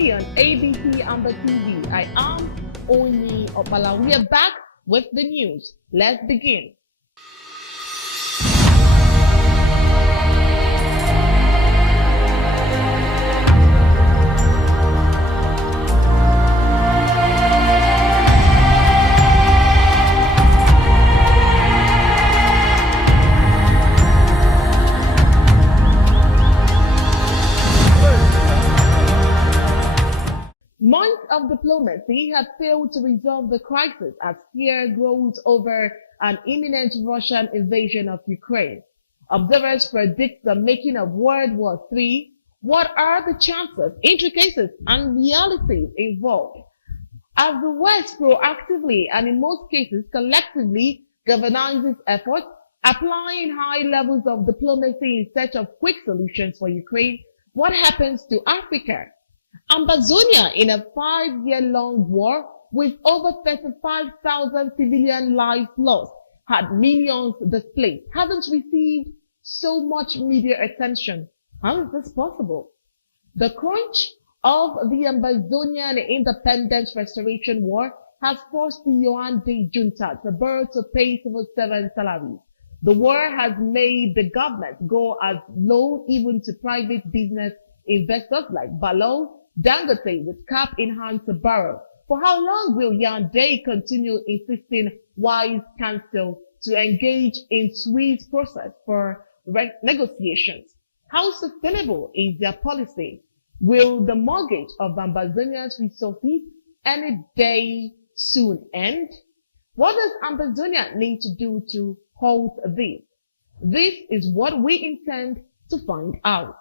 only on ABC Amba TV. I am Oni Opala. We are back with the news. Let's begin. Months of diplomacy have failed to resolve the crisis as fear grows over an imminent Russian invasion of Ukraine. Observers predict the making of World War III. What are the chances, intricacies, and realities involved? As the West proactively and in most cases collectively galvanizes efforts, applying high levels of diplomacy in search of quick solutions for Ukraine, what happens to Africa? Ambazonia, in a 5-year-long war with over 35,000 civilian lives lost, had millions displaced, hasn't received so much media attention. How is this possible? The crunch of the Ambazonian independence restoration war has forced the Undaunted junta to borrow to pay civil servant salaries. The war has made the government go as low even to private business investors like Balo, Dangote with cap in hand to borrow. For how long will Yandé continue insisting wise counsel to engage in sweet process for negotiations? How sustainable is their policy? Will the mortgage of Ambazonia's resources any day soon end? What does Ambazonia need to do to halt this? This is what we intend to find out.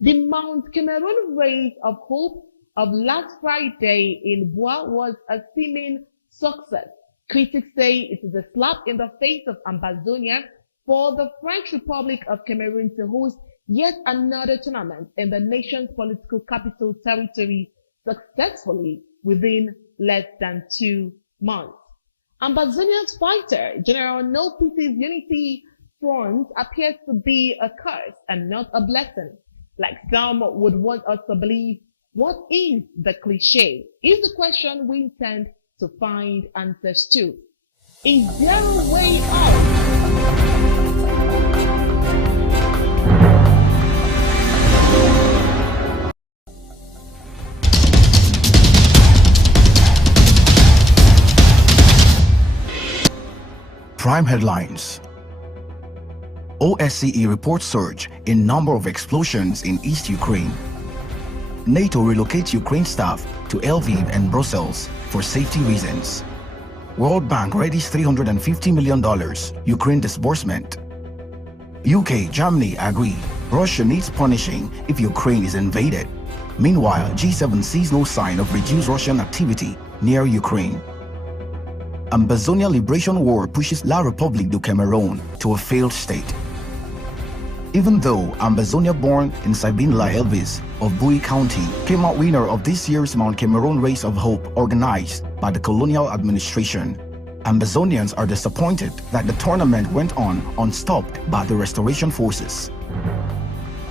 The Mount Cameroon race of hope of last Friday in Bois was a seeming success. Critics say it is a slap in the face of Ambazonia for the French Republic of Cameroon to host yet another tournament in the nation's political capital territory successfully within less than 2 months. Ambazonia's fighter, General No Peace's unity front appears to be a curse and not a blessing. Like some would want us to believe, what is the cliche? Is the question we intend to find answers to. Is there a way out? Prime headlines. OSCE reports surge in number of explosions in East Ukraine. NATO relocates Ukraine staff to Lviv and Brussels for safety reasons. World Bank readies $350 million Ukraine disbursement. UK, Germany agree Russia needs punishing if Ukraine is invaded. Meanwhile, G7 sees no sign of reduced Russian activity near Ukraine. Ambazonia Liberation War pushes La République du Cameroun to a failed state. Even though Ambazonia-born in Sabine-La Elvis of Bui County came out winner of this year's Mount Cameroon Race of Hope organized by the colonial administration, Ambazonians are disappointed that the tournament went on unstopped by the restoration forces.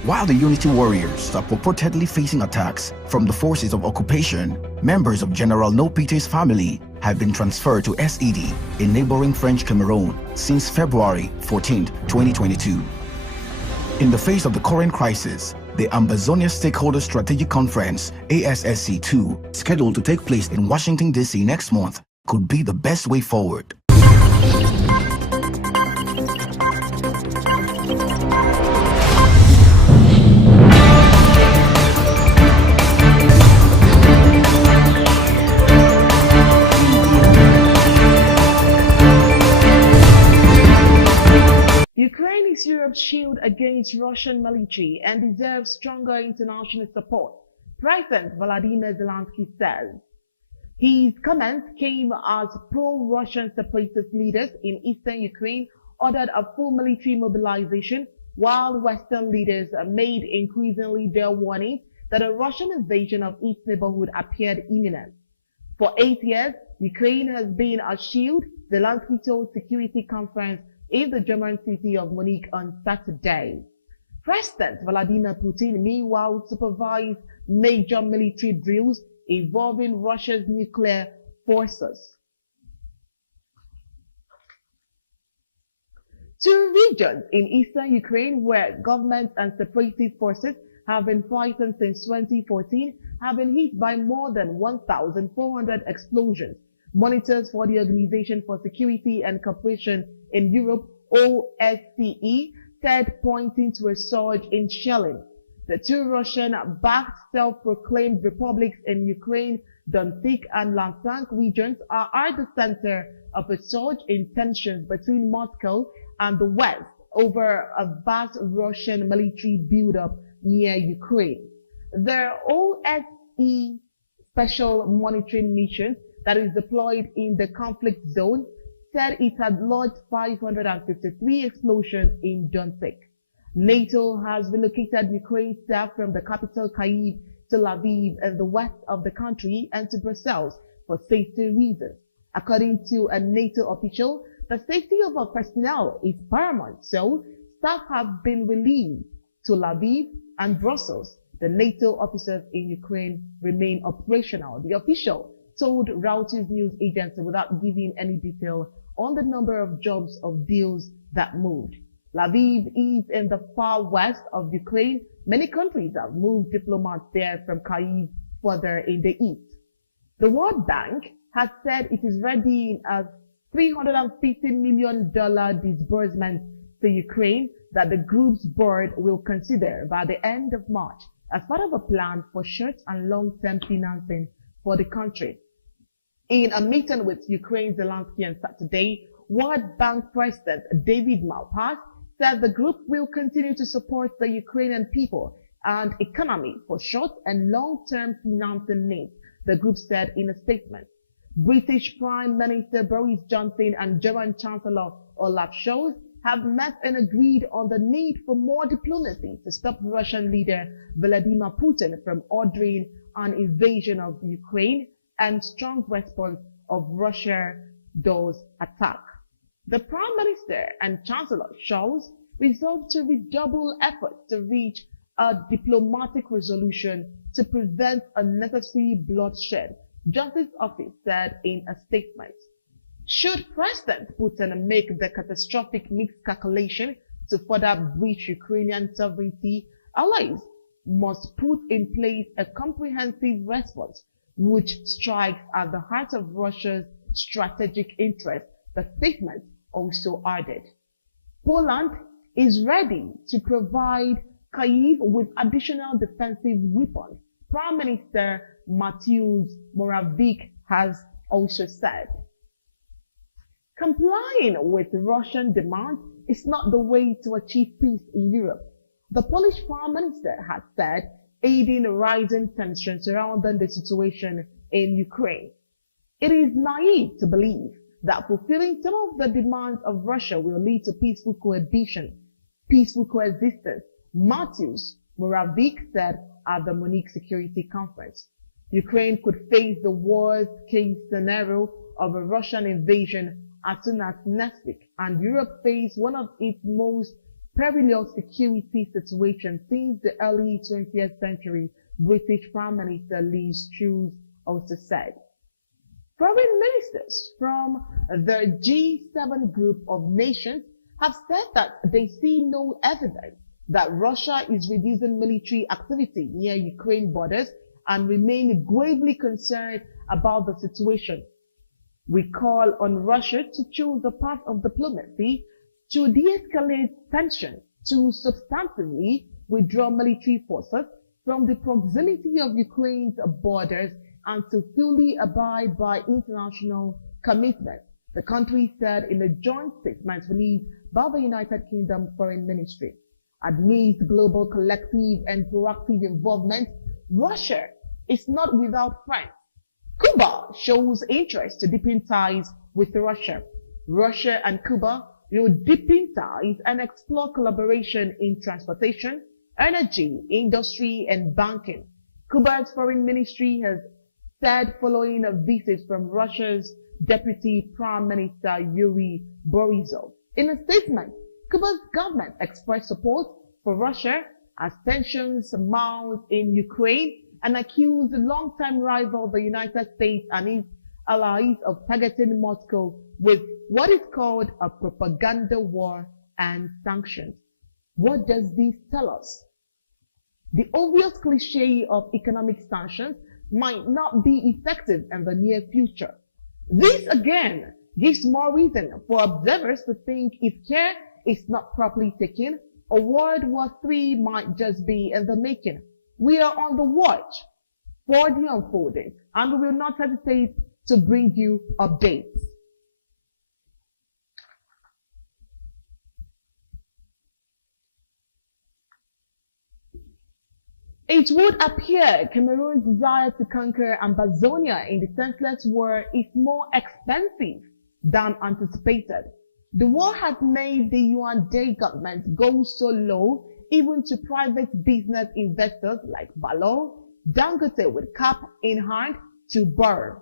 While the Unity Warriors are purportedly facing attacks from the forces of occupation, members of General No Peace's family have been transferred to SED in neighboring French Cameroon since February 14, 2022. In the face of the current crisis, the Ambazonia Stakeholder Strategic Conference, ASSC2, scheduled to take place in Washington, D.C. next month, could be the best way forward. Ukraine is Europe's shield against Russian military and deserves stronger international support, President Volodymyr Zelensky says. His comments came as pro-Russian separatist leaders in eastern Ukraine ordered a full military mobilization, while Western leaders made increasingly their warning that a Russian invasion of its neighborhood appeared imminent. For 8 years, Ukraine has been a shield, Zelensky told Security Conference in the German city of Munich on Saturday. President Vladimir Putin, meanwhile, supervised major military drills involving Russia's nuclear forces. Two regions in eastern Ukraine where government and separatist forces have been fighting since 2014 have been hit by more than 1,400 explosions. Monitors for the Organization for Security and Cooperation in Europe, OSCE, said, pointing to a surge in shelling. The two Russian-backed self-proclaimed republics in Ukraine, Donetsk and Luhansk regions, are at the center of a surge in tensions between Moscow and the West over a vast Russian military buildup near Ukraine. The OSCE Special Monitoring Mission that is deployed in the conflict zone said it had lodged 553 explosions in Donetsk. NATO has relocated Ukraine's staff from the capital Kyiv to Lviv and the west of the country and to Brussels for safety reasons. According to a NATO official, the safety of our personnel is paramount, so staff have been relieved to Lviv and Brussels. The NATO officers in Ukraine remain operational. The official told Reuters news agency without giving any detail on the number of jobs of deals that moved. Lviv is in the far west of Ukraine. Many countries have moved diplomats there from Kyiv further in the east. The World Bank has said it is readying a $350 million disbursement to Ukraine that the group's board will consider by the end of March as part of a plan for short and long-term financing for the country. In a meeting with Ukraine's Zelensky on Saturday, World Bank President David Malpass said the group will continue to support the Ukrainian people and economy for short and long-term financing needs, the group said in a statement. British Prime Minister Boris Johnson and German Chancellor Olaf Scholz have met and agreed on the need for more diplomacy to stop Russian leader Vladimir Putin from ordering an invasion of Ukraine and strong response of Russia's attack. The Prime Minister and Chancellor Scholz resolved to redouble efforts to reach a diplomatic resolution to prevent unnecessary bloodshed, Johnson's office said in a statement. Should President Putin make the catastrophic miscalculation to further breach Ukrainian sovereignty, allies must put in place a comprehensive response which strikes at the heart of Russia's strategic interests, the statement also added. Poland is ready to provide Kyiv with additional defensive weapons, Prime Minister Mateusz Morawiecki has also said. Complying with Russian demands is not the way to achieve peace in Europe, the Polish Prime Minister has said, aiding rising tensions surrounding the situation in Ukraine. It is naive to believe that fulfilling some of the demands of Russia will lead to peaceful coexistence, Mateusz Morawiecki said at the Munich Security Conference. Ukraine could face the worst-case scenario of a Russian invasion as soon as next week, and Europe faced one of its most perilous security situations since the early 20th century, British Prime Minister Liz Truss also said. Foreign ministers from the G7 group of nations have said that they see no evidence that Russia is reducing military activity near Ukraine borders and remain gravely concerned about the situation. We call on Russia to choose the path of diplomacy to de-escalate tension, to substantively withdraw military forces from the proximity of Ukraine's borders and to fully abide by international commitments, the country said in a joint statement released by the United Kingdom Foreign Ministry. Amidst global collective and proactive involvement, Russia is not without friends. Cuba shows interest to deepen ties with Russia. Russia and Cuba will deepen ties and explore collaboration in transportation, energy, industry, and banking. Cuba's foreign ministry has said following a visit from Russia's Deputy Prime Minister Yuri Borisov. In a statement, Cuba's government expressed support for Russia as tensions mount in Ukraine and accused longtime rival the United States and its allies of targeting Moscow with what is called a propaganda war and sanctions. What does this tell us? The obvious cliche of economic sanctions might not be effective in the near future. This again gives more reason for observers to think if care is not properly taken, a World War III might just be in the making. We are on the watch for the unfolding, and we will not hesitate to bring you updates. It would appear Cameroon's desire to conquer Ambazonia in the senseless war is more expensive than anticipated. The war has made the Undaunted government go so low even to private business investors like Valor, Dangote with cap in hand to borrow.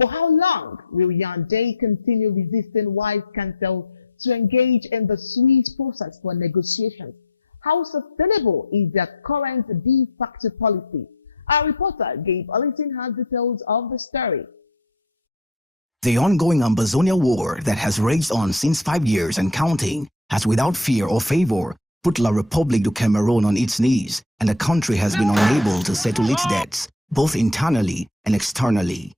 For how long will Undaunted continue resisting wise counsel to engage in the sweet process for negotiations? How sustainable is their current de facto policy? Our reporter Gabe Ellington has details of the story. The ongoing Ambazonia war that has raged on since 5 years and counting has without fear or favor put La République du Cameroon on its knees, and the country has been unable to settle its debts, both internally and externally.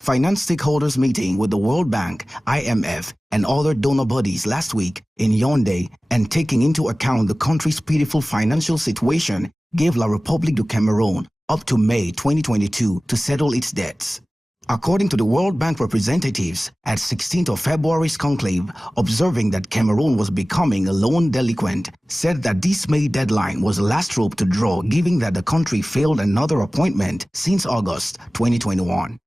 Finance stakeholders meeting with the World Bank, IMF, and other donor bodies last week in Yaoundé and taking into account the country's pitiful financial situation gave La République du Cameroon up to May 2022 to settle its debts. According to the World Bank representatives at 16th of February's conclave, observing that Cameroon was becoming a loan delinquent, said that this May deadline was the last rope to draw, given that the country failed another appointment since August 2021.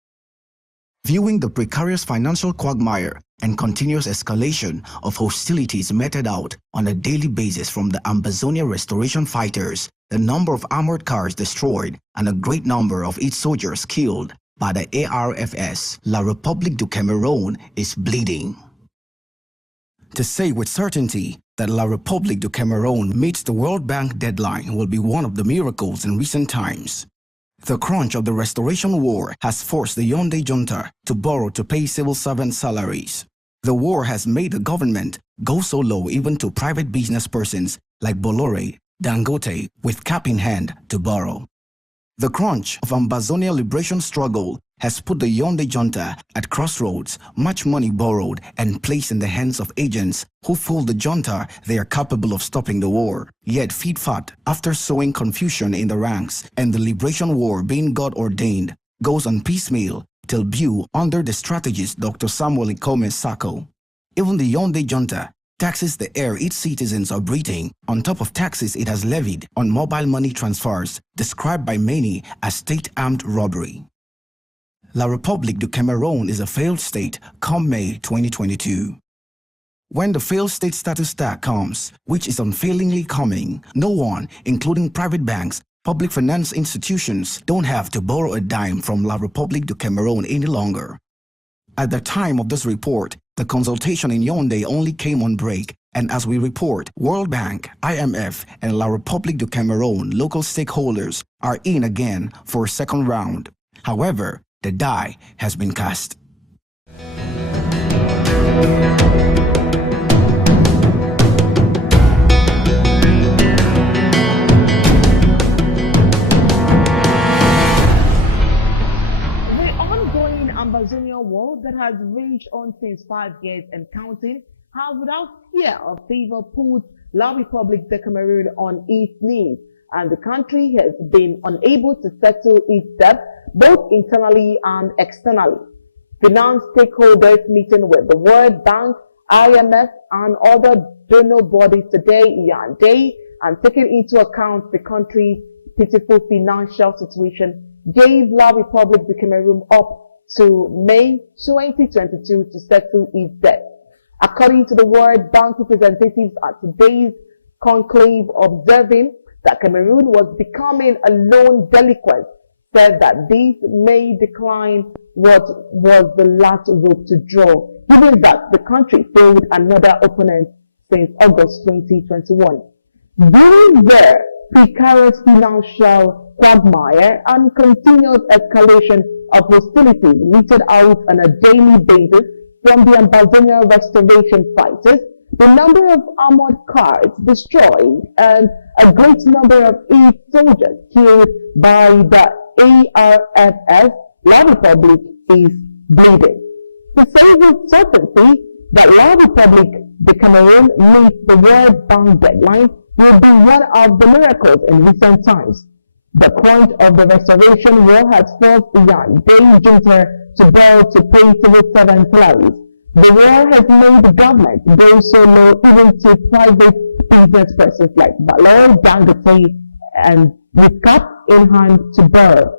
Viewing the precarious financial quagmire and continuous escalation of hostilities meted out on a daily basis from the Ambazonia restoration fighters, the number of armored cars destroyed, and a great number of its soldiers killed by the ARFS, La République du Cameroun is bleeding. To say with certainty that La République du Cameroun meets the World Bank deadline will be one of the miracles in recent times. The crunch of the restoration war has forced the Yaoundé junta to borrow to pay civil servant salaries. The war has made the government go so low even to private business persons like Bolloré, Dangote, with cap in hand to borrow. The crunch of Ambazonia liberation struggle has put the Yaoundé junta at crossroads, much money borrowed and placed in the hands of agents who fool the junta they are capable of stopping the war, yet feed fat after sowing confusion in the ranks, and the liberation war being God-ordained goes on piecemeal till due under the strategist Dr. Samuel Ikome Sako. Even the Yaoundé junta taxes the air its citizens are breathing on top of taxes it has levied on mobile money transfers, described by many as state-armed robbery. La République du Cameroun is a failed state come May 2022. When the failed state status tag comes, which is unfailingly coming, no one, including private banks, public finance institutions, don't have to borrow a dime from La République du Cameroun any longer. At the time of this report, the consultation in Yaoundé only came on break, and as we report, World Bank, IMF, and La République du Cameroun local stakeholders are in again for a second round. However, the die has been cast. Ambazonia war that has raged on since 5 years and counting has without fear or favor put La République du Cameroun on its knees, and the country has been unable to settle its debt both internally and externally. Finance stakeholders meeting with the World Bank, IMF, and other donor bodies today in Yaoundé, and taking into account the country's pitiful financial situation, gave La République du Cameroun up to May 2022 to settle its debt. According to the World Bank representatives at today's conclave, observing that Cameroon was becoming a loan delinquent, said that this May decline was the last rope to draw, given that the country failed another opponent since August 2021. During their precarious financial quagmire, and continuous escalation of hostility meted out on a daily basis from the Ambazonia restoration fighters, the number of armored cars destroyed, and a great number of aid soldiers killed by the ARFS, La Republic is bleeding. To say with certainty that La Republic de Cameroon meets the World Bank deadline will be one of the miracles in recent times. The crunch of the restoration war has forced the Yandere junta to borrow to pay civil servant salaries. The war has made the government go so low even to private business persons like Valor, Dangote, and with cup in hand to borrow.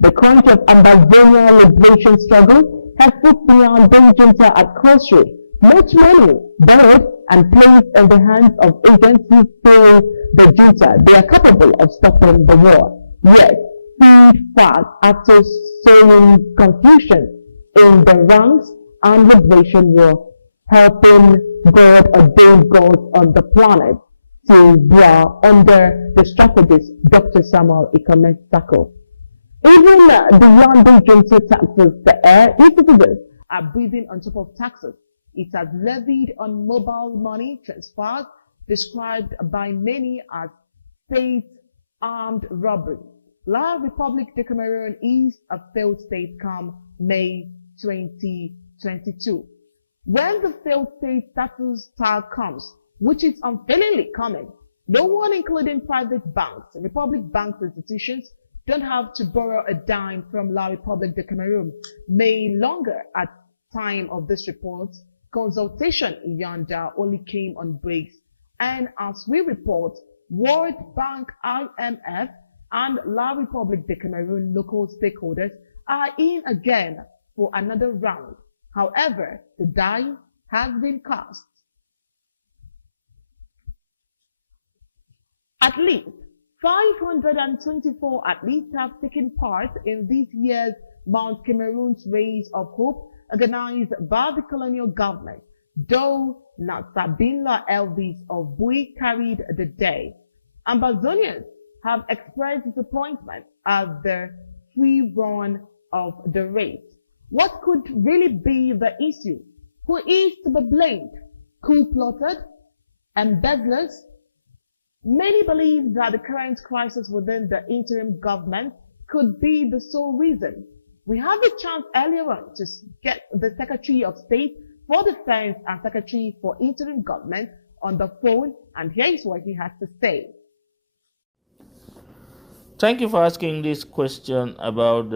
The crunch of Ambazonia liberation struggle has put the Yandere junta at crossroads. Much money borrowed and placed in the hands of agents who fail the junta. They are capable of stopping the war. Yet, feed fast after sowing confusion in the ranks and liberation war, helping God ordained gods on the planet to dwell under the strategist Dr. Samuel Ikome Sako. Even the Yandere junta taxes the air e-citizens are breathing on top of taxes. It has levied on mobile money transfers, described by many as state armed robbery. La République de Cameroon is a failed state come May 2022. When the failed state status tag comes, which is unfailingly coming, no one, including private banks, Republic banks institutions, don't have to borrow a dime from La République de Cameroon. May longer at time of this report, consultation in Yanda only came on breaks, and as we report, World Bank, IMF, and La République de Cameroon local stakeholders are in again for another round. However, the die has been cast. At least 524 athletes have taken part in this year's Mount Cameroon's Race of Hope, organized by the colonial government, though not Sabinla Elvis of Bui carried the day. Ambazonians have expressed disappointment at the free run of the race. What could really be the issue? Who is to be blamed? Coup plotted? Embezzlers? Many believe that the current crisis within the interim government could be the sole reason. We had a chance earlier on to get the Secretary of State for Defense and Secretary for Interim Government on the phone, and here is what he has to say. Thank you for asking this question about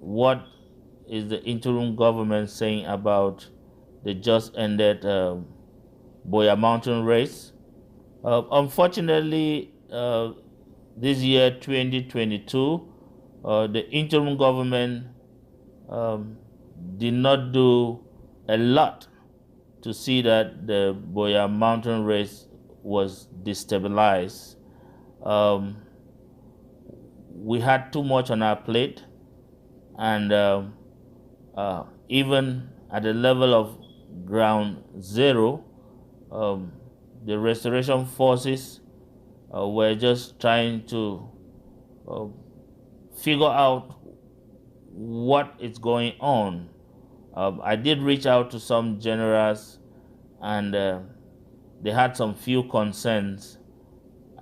what is the interim government saying about the just ended Boya Mountain race. Unfortunately, this year, 2022, the interim government did not do a lot to see that the Boya Mountain race was destabilized. We had too much on our plate, and even at the level of ground zero, the restoration forces were just trying to figure out what is going on. I did reach out to some generals, and they had some few concerns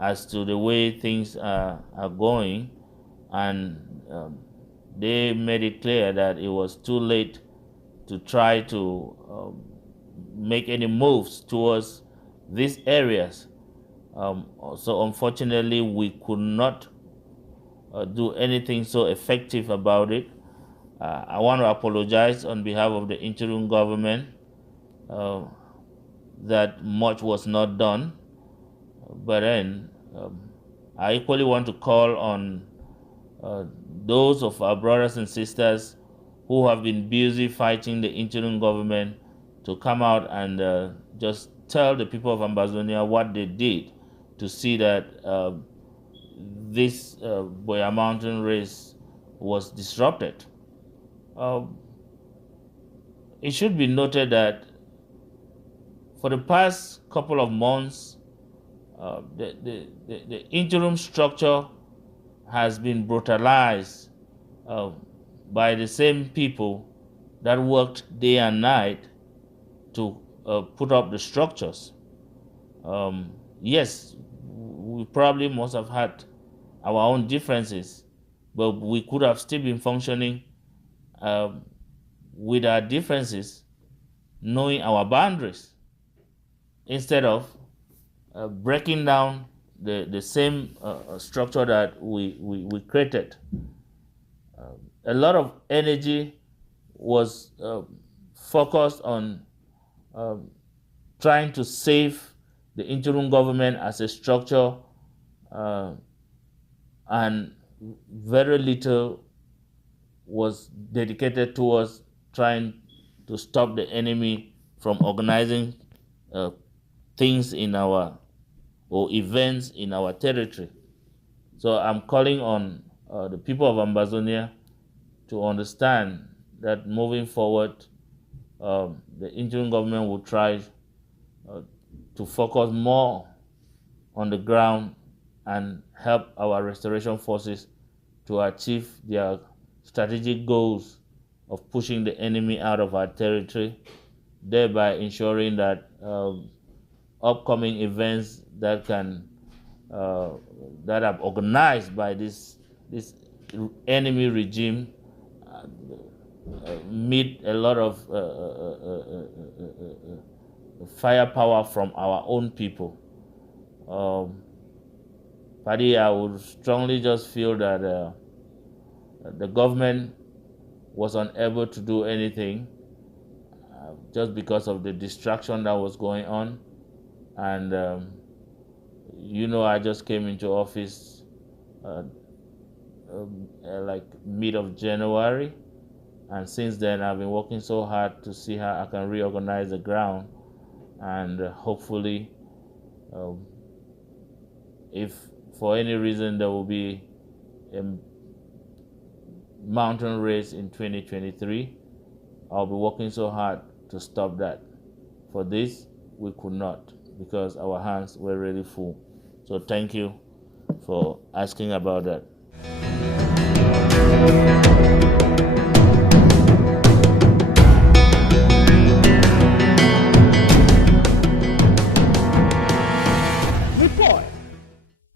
as to the way things are going, and they made it clear that it was too late to try to make any moves towards these areas. So unfortunately, we could not do anything so effective about it. I want to apologize on behalf of the interim government that much was not done. But then I equally want to call on those of our brothers and sisters who have been busy fighting the interim government to come out and just tell the people of Ambazonia what they did to see that this Boya Mountain race was disrupted. It should be noted that for the past couple of months, The interim structure has been brutalized uh, by the same people that worked day and night to put up the structures. Yes, we probably must have had our own differences, but we could have still been functioning with our differences, knowing our boundaries, instead of breaking down the same structure that we created. A lot of energy was focused on trying to save the interim government as a structure, and very little was dedicated towards trying to stop the enemy from organizing things in our or events in our territory. So I'm calling on the people of Ambazonia to understand that moving forward, the interim government will try to focus more on the ground and help our restoration forces to achieve their strategic goals of pushing the enemy out of our territory, thereby ensuring that upcoming events that are organized by this enemy regime meet a lot of firepower from our own people. Paddy, I would strongly just feel that the government was unable to do anything just because of the distraction that was going on. And I just came into office like mid of January, and since then I've been working so hard to see how I can reorganize the ground, and hopefully if for any reason there will be a mountain race in 2023, I'll be working so hard to stop that. For this, we could not, because our hands were really full. So thank you for asking about that. Report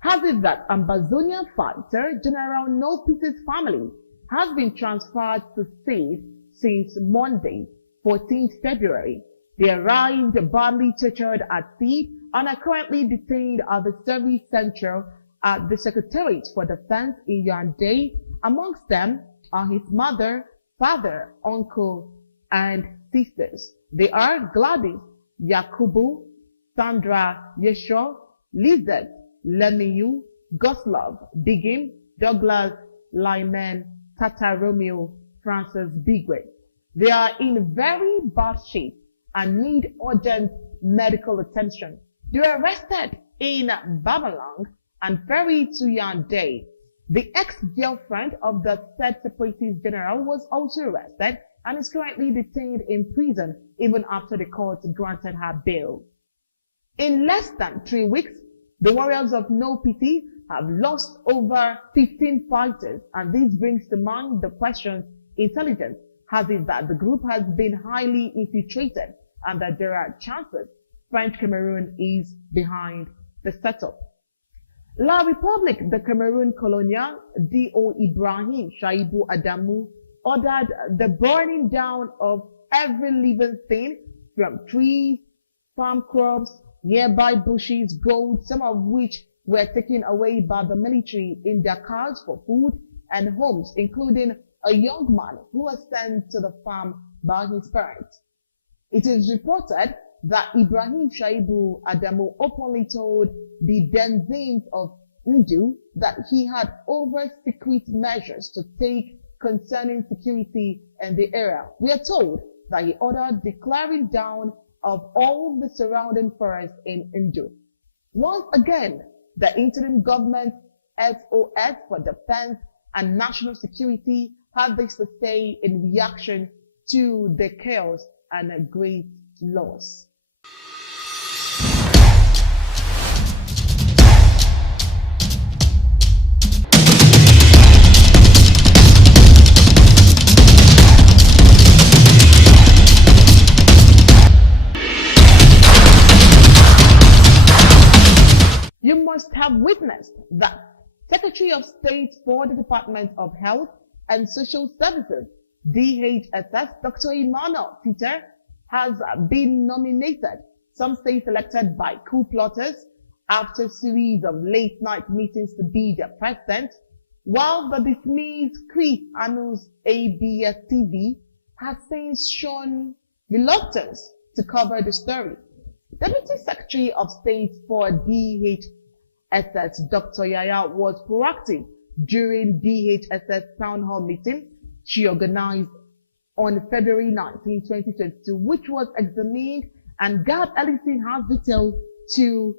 has it that Ambazonia fighter General No Peace's family has been transferred to state since Monday, 14th February. They arrived badly tortured at sea and are currently detained at the service center at the Secretariat for Defense in Yaoundé. Amongst them are his mother, father, uncle, and sisters. They are Gladys, Yakubu, Sandra, Yeshua, Lizette, Lemiyu, Goslov, Bigim, Douglas, Lyman, Tata Romeo, Francis Bigwe. They are in very bad shape and need urgent medical attention. They were arrested in Babalang and ferried to Yaoundé. The ex-girlfriend of the said separatist general was also arrested and is currently detained in prison even after the court granted her bail. In less than 3 weeks, the warriors of No Pity have lost over 15 fighters, and this brings to mind the question: intelligence has it that the group has been highly infiltrated and that there are chances French Cameroon is behind the setup. La République de Cameroon colonial D.O. Ibrahim Shaibu Adamu ordered the burning down of every living thing, from trees, farm crops, nearby bushes, gold, some of which were taken away by the military in their cars for food, and homes, including a young man who was sent to the farm by his parents. It is reported that Ibrahim Shaibu Adamu openly told the denizens of Ndu that he had over secret measures to take concerning security in the area. We are told that he ordered the clearing down of all the surrounding forests in Ndu. Once again, the interim government SOS for Defense and National Security had this to say in reaction to the chaos and a great loss. have witnessed that Secretary of State for the Department of Health and Social Services, DHSS, Dr. Emmanuel Peter, has been nominated, some say selected by coup plotters, after a series of late-night meetings to be their president, while the dismissed Chris Anu's ABS TV has since shown reluctance to cover the story. Deputy Secretary of State for DHSS, Dr. Yaya, was proactive during DHSS town hall meeting she organized on February 19, 2022, which was examined, and Gab Ellison has detailed to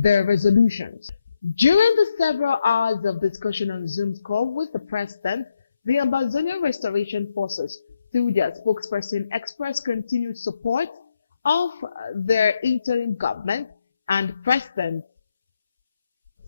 the resolutions. During the several hours of discussion on Zoom's call with the president, the Ambazonian Restoration Forces, through their spokesperson, expressed continued support of their interim government and President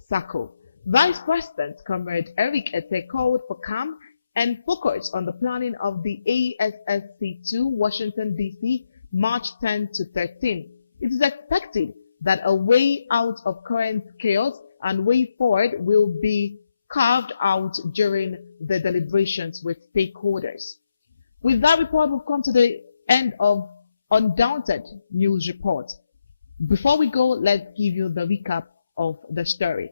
Sako. Vice President Comrade Eric Ete called for calm and focus on the planning of the ASSC2 Washington, D.C., March 10 to 13. It is expected that a way out of current chaos and way forward will be carved out during the deliberations with stakeholders. With that report, we've come to the end of Undaunted News Report. Before we go, let's give you the recap of the story.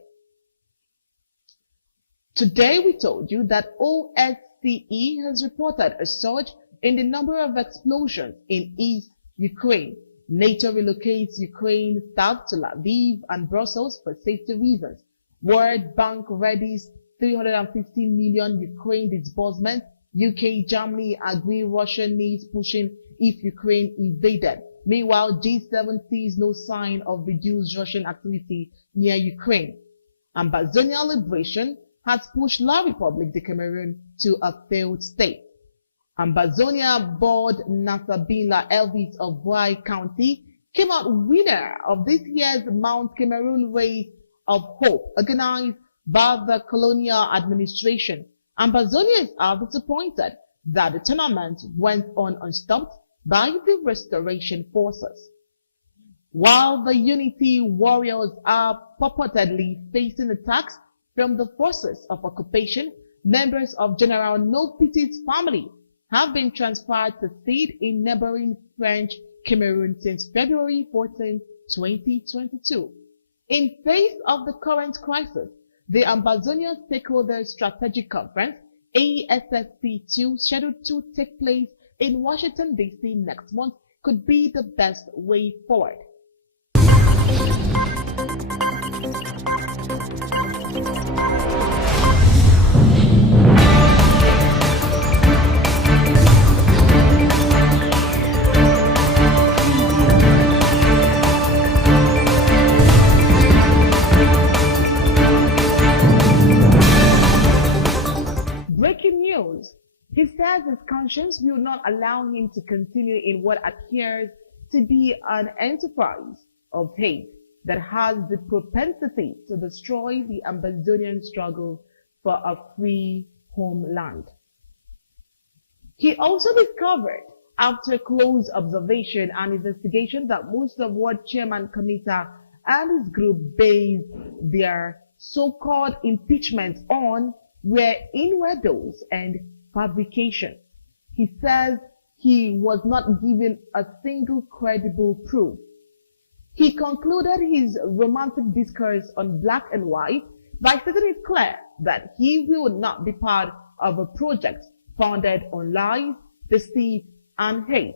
Today, we told you that OSCE has reported a surge in the number of explosions in East Ukraine. NATO relocates Ukraine staff to Lviv and Brussels for safety reasons. World Bank readies 350 million Ukraine disbursement. UK, Germany agree Russia needs pushing if Ukraine invaded. Meanwhile, G7 sees no sign of reduced Russian activity near Ukraine. Ambazonian liberation has pushed La Republic de Cameroon to a failed state. Ambazonia board Nasabila Elvis of Bwai County came out winner of this year's Mount Cameroon Race of Hope organized by the colonial administration. Ambazonians are disappointed that the tournament went on unstopped by the restoration forces. While the Unity Warriors are purportedly facing attacks from the forces of occupation, members of General No Petit's family have been transferred to sit in neighboring French Cameroon since February 14, 2022. In face of the current crisis, the Ambazonia Stakeholders Strategic Conference, ASSC2, scheduled to take place in Washington, D.C. next month, could be the best way forward. Breaking news. He says his conscience will not allow him to continue in what appears to be an enterprise of hate that has the propensity to destroy the Ambazonian struggle for a free homeland. He also discovered, after close observation and investigation, that most of what Chairman Kamita and his group based their so-called impeachment on were innuendos and fabrication. He says he was not given a single credible proof. He concluded his romantic discourse on black and white by stating it clear that he will not be part of a project founded on lies, deceit, and hate.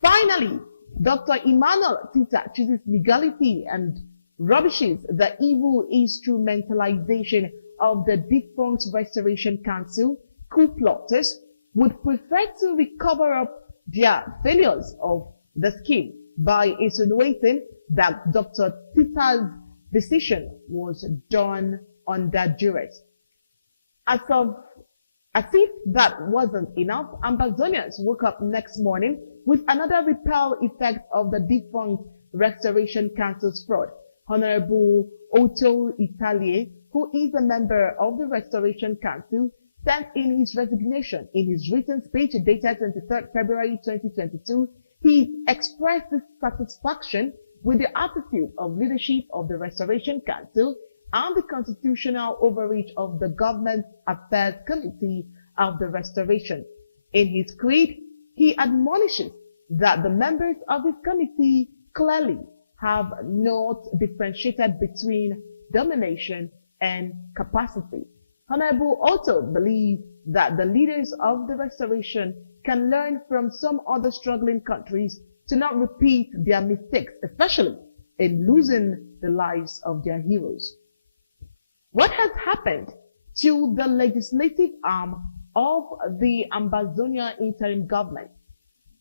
Finally, Dr. Emmanuel Tita chooses legality and rubbishes the evil instrumentalization of the defunct Restoration Council. Coup plotters would prefer to recover up their failures of the scheme by insinuating that Dr. Tita's decision was done under duress. As if that wasn't enough, Ambazonians woke up next morning with another repel effect of the defunct Restoration Council's fraud. Honorable Otto Italier, who is a member of the Restoration Council, sent in his resignation. In his written speech dated 23 February 2022, he expressed dissatisfaction with the attitude of leadership of the Restoration Council and the constitutional overreach of the Government Affairs Committee of the Restoration. In his creed, he admonishes that the members of his committee clearly have not differentiated between domination and capacity. Honorable also believes that the leaders of the Restoration can learn from some other struggling countries to not repeat their mistakes, especially in losing the lives of their heroes. What has happened to the legislative arm of the Ambazonia interim government?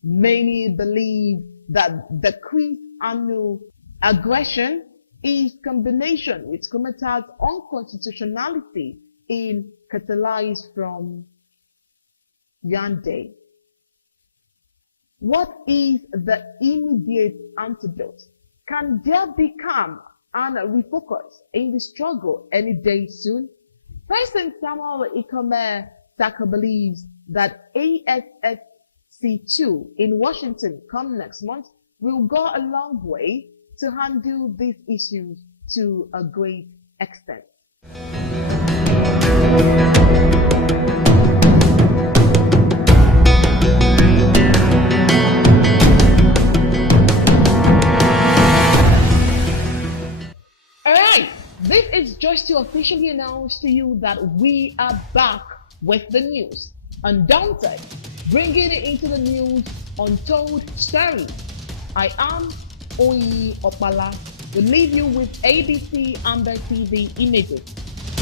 Many believe that the Chris Anu aggression is combination with Kumata's unconstitutionality in catalyzed from Yande. What is the immediate antidote? Can there become and refocus in the struggle any day soon? President Samuel Ikome Saka believes that ASSC2 in Washington come next month will go a long way to handle these issues to a great extent. This is just to officially announce to you that we are back with the news. Undaunted, bringing into the news untold stories. I am Oyi Opala. We'll leave you with ABC Amba TV images.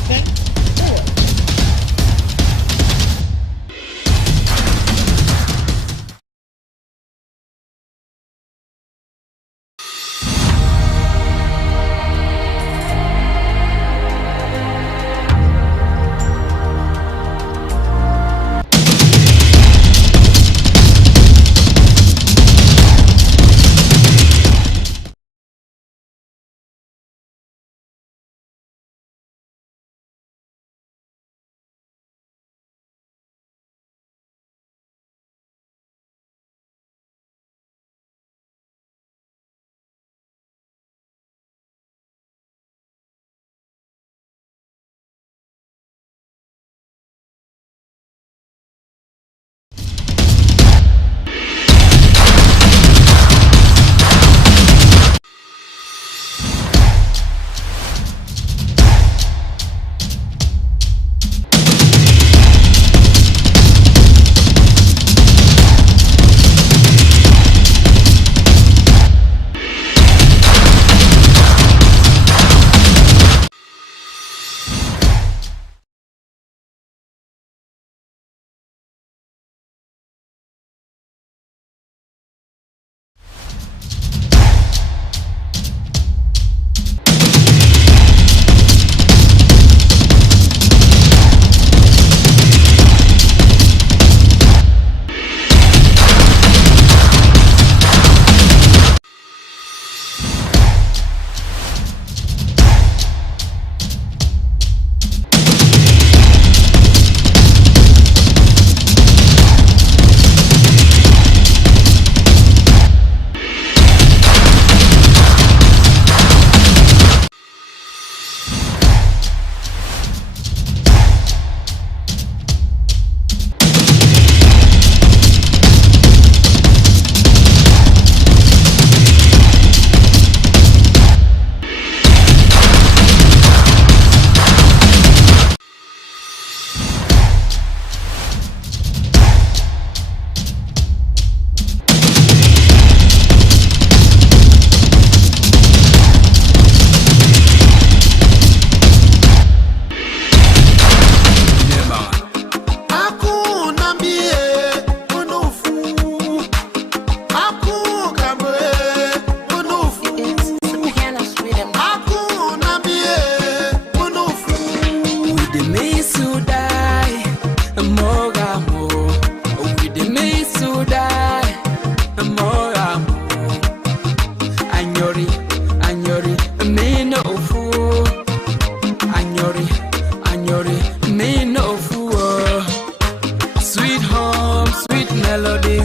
Thanks for watching.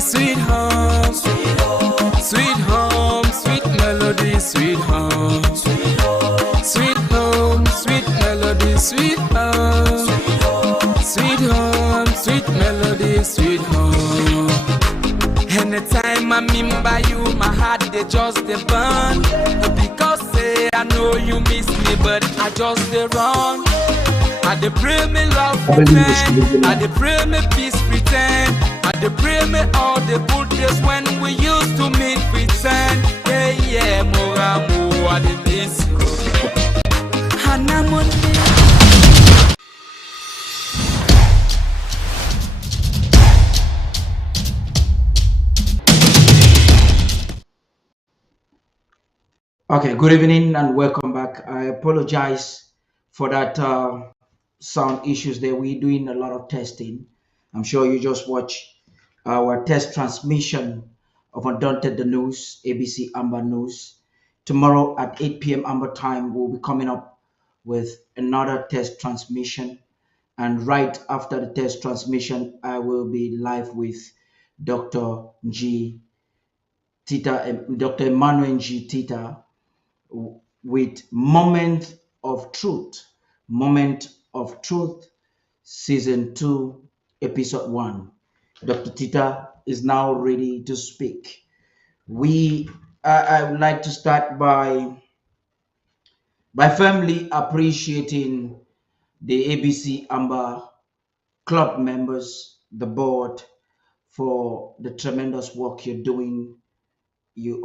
Sweet home, sweet home, sweet melody, sweet home, sweet home, sweet melody, sweet home. Sweet home, sweet melody, sweet home. Anytime I remember you, my heart they just they burn. Because say I know you miss me, but I just they run. I dey pray me love return. I dey pray me peace return. I dey pray me all the good days when we used to meet return. Yeah, yeah, more, I dey miss you. And I'm on Okay, good evening and welcome back. I apologize for that sound issues there. We're doing a lot of testing. I'm sure you just watched our test transmission of Undaunted the News, ABC Amba News. Tomorrow at 8 p.m. Amba time, we'll be coming up with another test transmission. And right after the test transmission, I will be live with Dr. G. Tita, Dr. Emmanuel G. Tita with Moment of Truth, Season 2, Episode 1. Dr. Tita is now ready to speak. I would like to start by firmly appreciating the ABC Amber Club members, the board, for the tremendous work you're doing. You